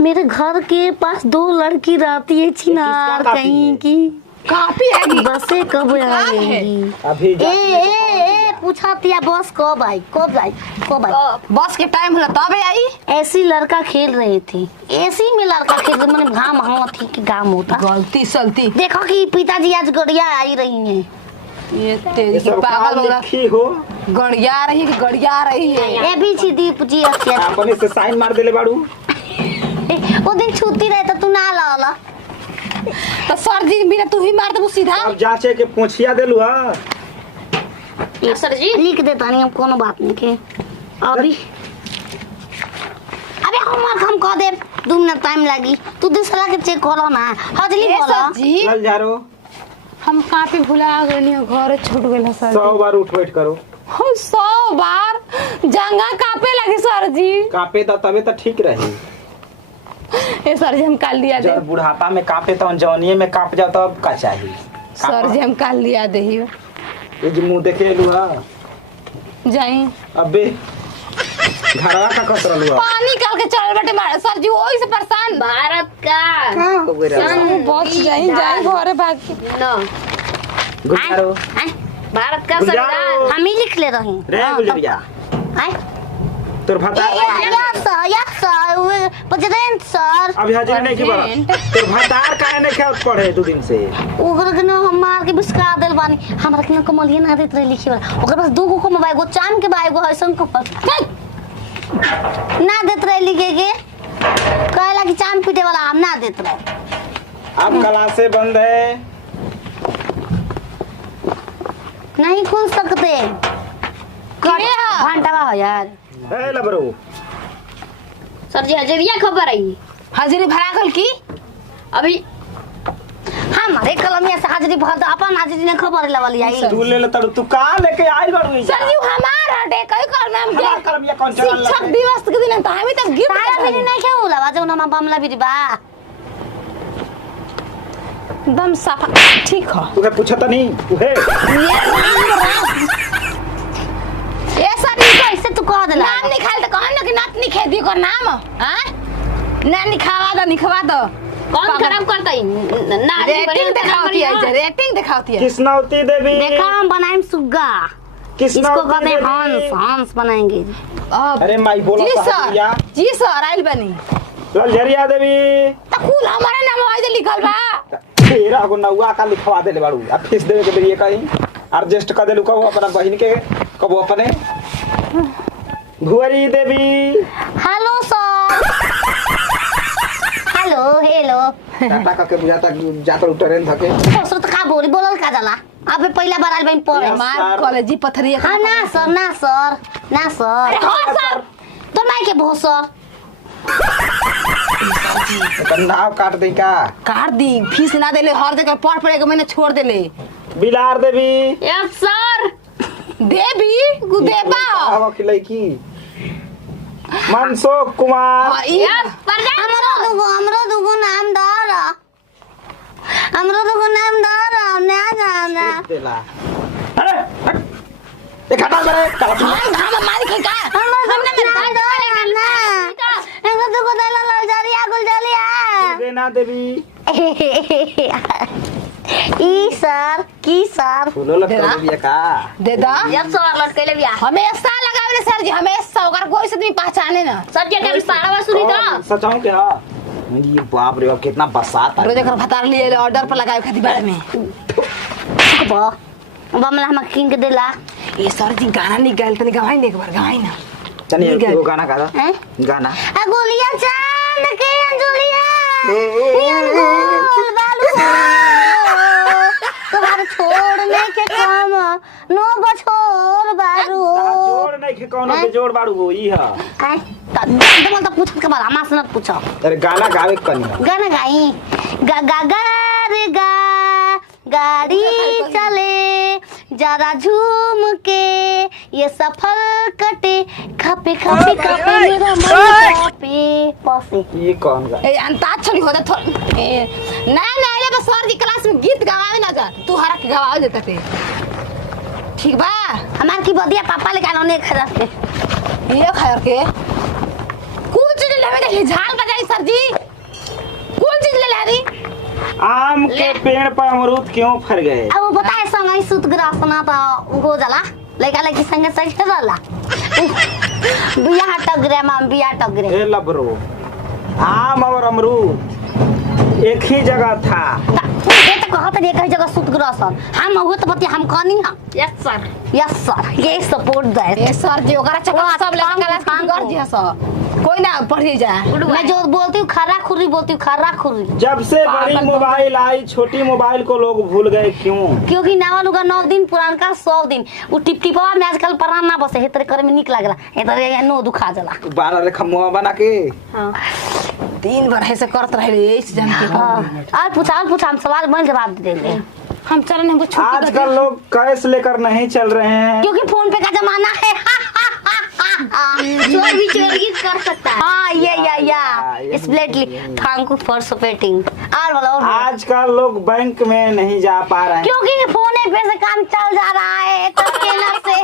मेरे घर के पास 2 लड़की रहती है चिनार कहीं की। काफी है बसें कब आएंगी? अभी ए पूछा तिया बस कब आई कब आई कब आई? बस के टाइम होला तब आई। ऐसी लड़का खेल रहे थे, एसी में लड़का खेल रहे, मैंने घाम हाँ थी कि घाम होता। गलती सलती देखो कि पिताजी आज गड़िया आई रही हैं। ये तेरी की पागल हो लिखी हो गड़िया रही कि गड़िया रही है। ए भी छी दीप जी अच्छा अपने से साइन मार देले बाड़ू। वो दिन छुट्टी रहे तो तू ना लाला तो सर जी बिना तू ही मार दे सीधा। अब जांचे के पोछिया देलू हां। ये सर जी लिख देता नहीं, हम कोनो बात नहीं के अभी। अबे होमवर्क हम कह दे 2 मिनट टाइम लगी, तू दूसरा के चेक करो ना। हजली बोला सर जी चल जा रो। हम काफी भुला गए घर छूट गए सर 100 बार उठ बैठ करो। हम 100 बार जंगा कापे लगे सर जी। कापे तो तबे तो ठीक रही। ए सर जी हम काल लिया दे। जब बुढ़ापा में कापे तो जवानी में काप जाओ तो अब का चाहिए। सर जी हम काल लिया दे ही ये जो मुंह देखे लू हां जाई। अबे घरवा का कसर लू पानी काल के चल बटे मार सर जी वही से परेशान भारत का का हो गए रे। हम बहुत जाई जाई घरे भाग के नो गुजारो भारत का गुलजारो। संविधान हम ही लिख ले रहे हैं। रे गुजरिया आए तोर भता यस सर प्रेसिडेंट सर अभी हाजिर नहीं की बड़ा तोर भतार काहे नहीं खेत पढ़े 2 दिन से। ओकर के हम मार के बिस्का देल बानी, हमरा के कमलिया ना देत रहे लिखे वाला। ओकर पास 2 गो को मोबाइल, एगो चांद के बा एगो हसन को ना देत रहे लिखे के। कहला कि चांद पीटे वाला हम ना देत रहे। अब क्लासे बंद है नहीं खुल सकते। घंटा बा यार। ए लबरो सर जी हजरिया खबर आई हाजिरी भरा गल की अभी हमारे कलमिया से हाजिरी भर अपन हाजिरी ने खबर लेवली आई। तू ले ले तू का लेके आई बाड़ू। सर जी हमारा डे कई कर नाम दे हमार कलम ये कौन चला शिक्षक दिवस के दिन तो हमें तक गिफ्ट तारा भी नहीं के होला बाजे उनमा बमला भी बा एकदम साफ ठीक हो। तू पूछा तो नहीं उहे ये सर जी कैसे तू कह देला नाम निकाल तो कहन कि नातनी खेती को नाम हां ना निखावा दो निखवा दो। कौन खराब करता है ना रेटिंग दिखाती है रेटिंग दिखाती है। कृष्णावती देवी देखा हम बनाएं सुग्गा, इसको कहते हैं हंस। हंस बनाएंगे। अरे माई बोलो जी साहबिया सर जी सर आइल बनी ललझरिया देवी तो कुल हमारे नाम आइल लिखल बा। तेरा को नौवा का लिखवा देले बाड़ू। अब फीस देवे के बेरिए कहीं एडजस्ट कर देलू कबो अपना बहिन के कबो अपने। भुवरी देवी हेलो सर। हेलो हेलो टाटा का के बुझाता जाकर ट्रेन धके सर तो का बोली बोलल का जाला। अबे पहला बार आइल बन पड़े हमार कॉलेज पथरी हां ना सर ना सर ना सर। अरे हां सर तो मैं के भो सर नाव काट दे का काट दी फीस ना देले हर जगह पढ़ पड़ेगा मैंने छोड़ देले। बिलार देवी यस सर। देवी गुदेबा आवा की लड़की मनसुख कुमार यस हमरो दुगो नाम दार हमरो दुगो नाम दार ना जाना देला। अरे एक हटा करे काला हम मालिक है का हमने मेरे दार ना एगो दुगो दाला ललजरिया गुलजरिया देना देवी ई सर की सर फूलो लटका दिया का दे दा जब सर लटकैले बिया हमेशा लगावले सर जी हमेशा ओकर कोई से नहीं पहचाने ना। सर जी के सारा सुनी तो सचाऊं क्या ये बाप रे कितना बरसात रोज कर भतार लिए ऑर्डर पर लगाए खाती बारे में बा बमला हम किंग देला। ये सर जी गाना नहीं गायल तनी गवाई एक बार गवाई ना चलिए वो गाना गा दो हैं गाना आ गोलियां चांद के अंजुलिया अंगूर बालू तुम्हारे छोड़ने के काम नो बछोर बारू जोड़ नहीं के कोनो बेजोड़ बाड़ू हो ई ह आई एकदम तो पूछ के बाद हमार से मत पूछो। अरे गाना गावे कनी गाना गाई गा गा गा रे गा गाड़ी चले जरा झूम के ये सफर कटे खपे खपे खपे मेरा मन खपे पसे। ये कौन गा ए अंताक्षरी होता थो ना ना ये तो सर जी क्लास में गीत गवावे ना जा तू हरा के गवावे देता थे ठीक बा। हमार की बदिया पापा लेके आलो ने खरस के ये खैर के कूद चीज ले ले झाल बजाई सर जी कौन चीज ले ला रही आम के पेड़ पर अमरूद क्यों फर गए? अब वो बताए संग सुत ग्रासना तो हो जाला लड़का लड़की संगे सही रहला बिया टक रे माम बिया टक रे ए लबरो, आम और अमरूद एक ही जगह था। ये तो कहत रे कई जगह सुत ग्रासन हम हो तो बती हम कहनी हां यस सर ये सपोर्ट दे ए सर जी ओकरा चक्कर सब लेके क्लास कर दिया सर कोई ना पढ़ी जा मैं जो बोलती हूँ खरा खुरी बोलती हूँ खरा खुरी जब से बड़ी मोबाइल आई छोटी मोबाइल को लोग भूल गए क्यों? क्योंकि नवा लुगा 9 दिन पुरान का 100 दिन वो टिप टिपवा में आजकल परान ना बसे हेतरे करे में निक लागला हेतरे नो दुखा जाला 12 रेखा मुआ बना के। हां दिन भर ऐसे करत रहे इस जन के आज पूछा हम सवाल बन जवाब दे देंगे हम चलन हमको छुट्टी कर आजकल लोग कैश लेकर नहीं चल रहे हैं क्योंकि फोन पे का जमाना है चोर भी चोरी कर सकता है हाँ या स्प्लिटली थैंक यू फॉर सपोर्टिंग और आजकल लोग बैंक में नहीं जा पा रहे हैं क्योंकि फोन पे से काम चल जा रहा है तो स्कैनर से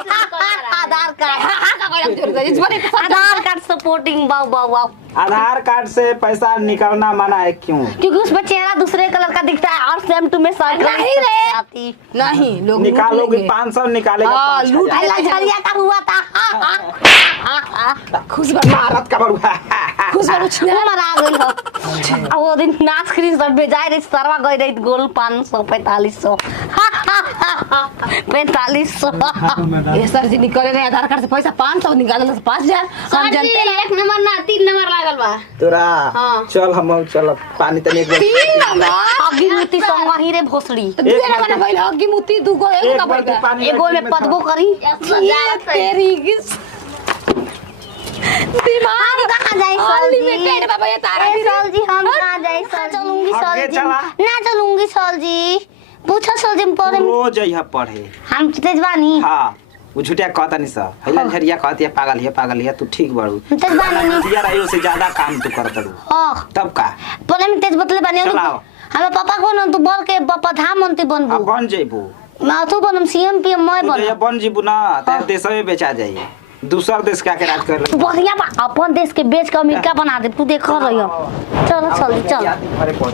आधार कार्ड सपोर्टिंग वाव आधार कार्ड से पैसा निकलना मना है क्यों? क्योंकि उसमें चेहरा दूसरे कलर का दिखता है और सेम टू में नहीं रे आती नहीं लोग निकालोगे 500 निकालेगा हाँ, 5000। लूट अल्लाह झरिया का हुआ था खुश बन भारत का बड़ुआ खुश बन उछने उमर आ गई हो अब वो दिन नाच खरीद सब बेजाय रही सरवा गई रही गोल 500 4500 4500 ये सर जी निकले रहे आधार कार्ड से पैसा 500 निकाल 5000 हम जानते हैं 1 नंबर ना 3 नंबर लागल बा तोरा हाँ। चल हम चल पानी तनी एक बार 3 नंबर अगी मुती संग वही रे भोसड़ी तो दूसरे ना बना भइल हगी मुती दुगो एगो एक का बाल्टी भइल पानी एगो में पदबो करी तेरी किस दिमाग कहां जाए अनलिमिटेड बाबा ये तारा भी साल जी हम कहां जाए सर चलूंगी साल आगे जी चला। ना चलूंगी साल जी पूछो साल जी पढ़े रोज यहाँ पढ़े। हम तेजवानी हाँ वो झूठिया कहता नहीं सा हैला झरिया कहती है पागल है तू ठीक बाड़ू तेजवानी नहीं दिया रही से ज्यादा काम तू करत रू हां तब का पढ़े में तेज बतले बने चलाओ। हमें पापा को ना तू बोल के प्रधानमंत्री अब बनबू बन जेबू मैं तो बनम सीएम पीएम मैं तो ये बन बन जीबू ना तेरे देश में बेचा जाइए दूसर देश का के राज कर ले बढ़िया अपन देश के बेच के अमेरिका बना दे तू देख रही हो चलो चल चल घरे पहुंच